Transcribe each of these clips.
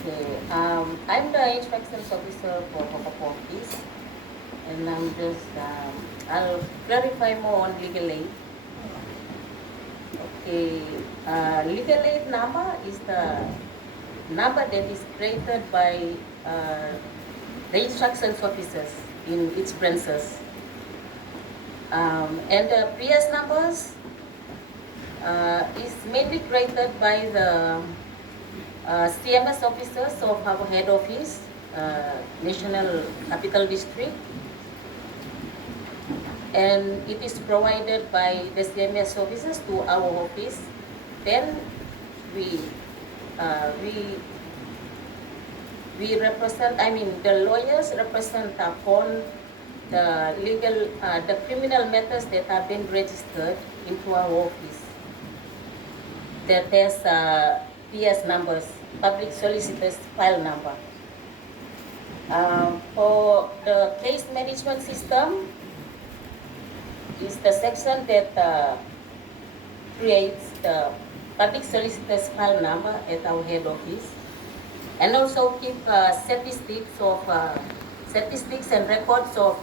Okay, I'm the inspections officer for Kokopo office, and I'll clarify more on legal aid. Okay, legal aid number is the number that is created by the instructions officers in its branches. And the previous numbers is mainly created by the CMS officers of our head office, National Capital District, and it is provided by the CMS officers to our office. Then we represent, the lawyers represent upon the the criminal matters that have been registered into our office. That has PS numbers, Public Solicitors file number. For the case management system, is the section that creates the Public Solicitors file number at our head office, and also keep statistics and records of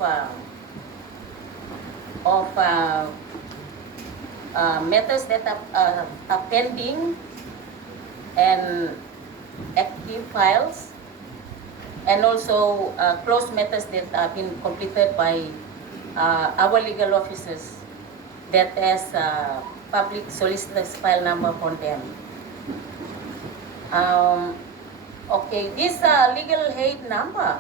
matters that are pending and active files, and also closed matters that have been completed by our legal officers that has Public Solicitors file number on them. Okay, this legal aid number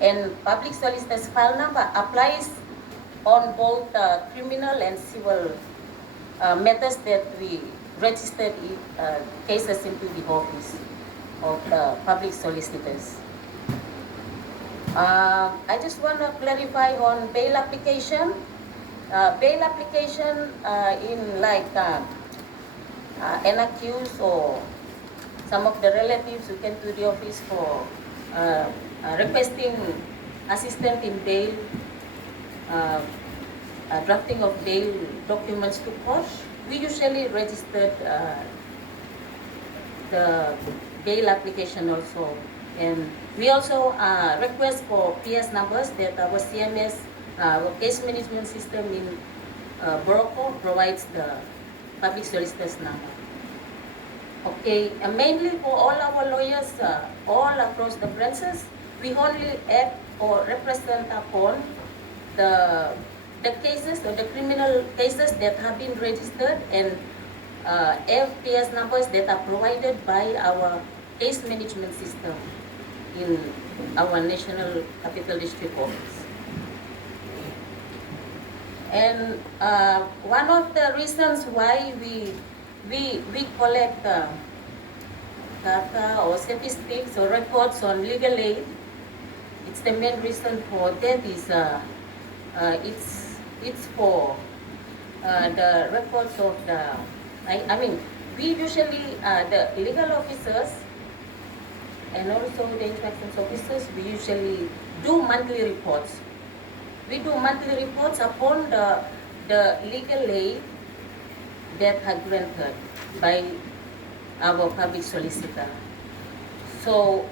and Public Solicitors file number applies on both criminal and civil matters that we registered cases into the office of the Public Solicitors. I just want to clarify on bail application. Bail application in like an accused or some of the relatives who came to the office for requesting assistance in bail, drafting of bail documents to court. We usually registered the bail application also. And we also request for PS numbers that our CMS, our case management system in Boroko provides the Public Solicitors number. Okay, and mainly for all our lawyers, all across the branches, we only act or represent upon the cases or the criminal cases that have been registered and FPS numbers that are provided by our case management system in our National Capital District office. And one of the reasons why we collect data or statistics or records on legal aid, it's the main reason for that is it's for the records of the, we usually, the legal officers and also the inspections officers, we usually do monthly reports. We do monthly reports upon the legal aid that are granted by our public solicitor. So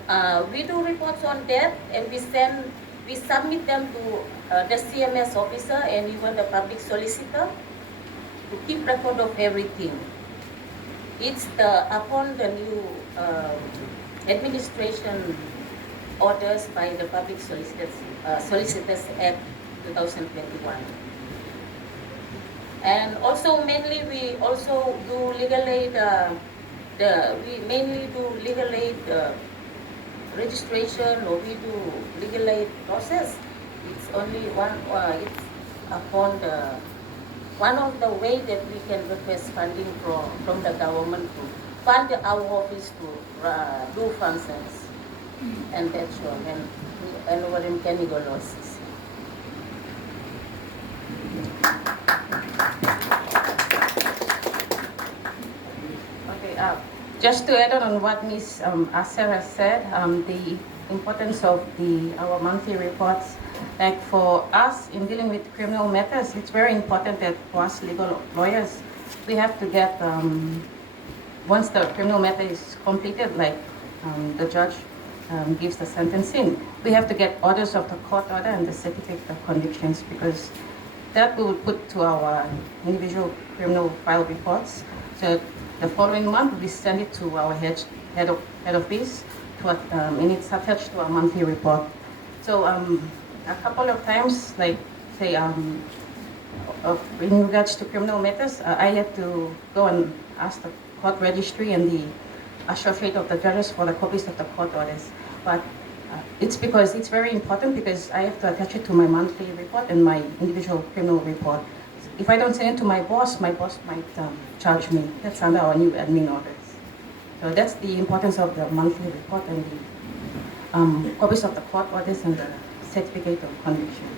we do reports on that, and we submit them to the CMS officer and even the public solicitor to keep record of everything. It's upon the new administration orders by the Public Solicitors Act 2021. And also mainly we also do legal aid, we mainly do legal aid registration, or we do legal aid process. It's only it's upon one of the way that we can request funding from the government to fund our office to do functions. And that's all. And we're in mechanical losses. Okay, just to add on what Ms. Asser has said, the importance of our monthly reports. Like for us in dealing with criminal matters, it's very important that for us legal lawyers, we have to get, once the criminal matter is completed, like the judge gives the sentencing, we have to get orders of the court order and the certificate of convictions, because that we will put to our individual criminal file reports. So the following month, we send it to our head office, and it's attached to our monthly report. So a couple of times, like say, in regards to criminal matters, I had to go and ask the court registry and the associate of the judges for the copies of the court orders. But it's because it's very important, because I have to attach it to my monthly report and my individual criminal report. If I don't send it to my boss might charge me. That's under our new admin orders. So that's the importance of the monthly report and the copies of the court orders and the certificate of conviction.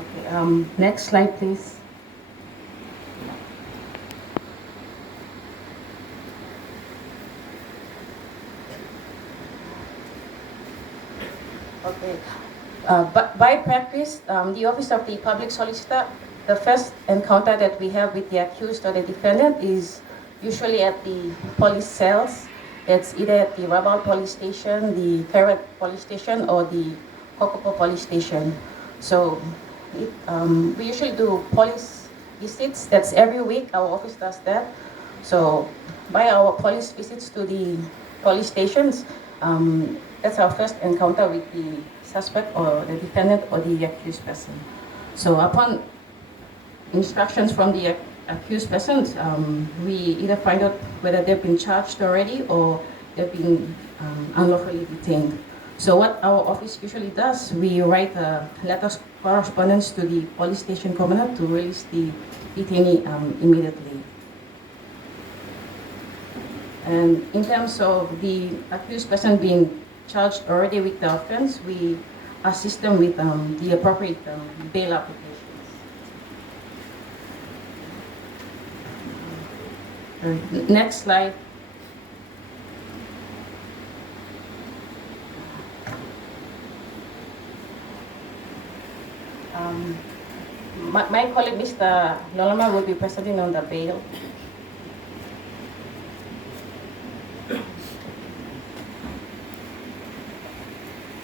Okay, next slide, please. Okay. But by practice, the Office of the Public Solicitor, the first encounter that we have with the accused or the defendant is usually at the police cells. It's either at the Rabaul police station, the Terrat police station, or the Kokopo police station. So we usually do police visits. That's every week. Our office does that. So by our police visits to the police stations, that's our first encounter with the suspect or the defendant or the accused person. So upon instructions from the accused persons, we either find out whether they've been charged already or they've been unlawfully detained. So what our office usually does, we write a letter of correspondence to the police station commander to release the detainee immediately. And in terms of the accused person being charged already with the offense, we assist them with the appropriate bail applications. Next slide. My colleague, Mr. Nolama, will be presenting on the bail.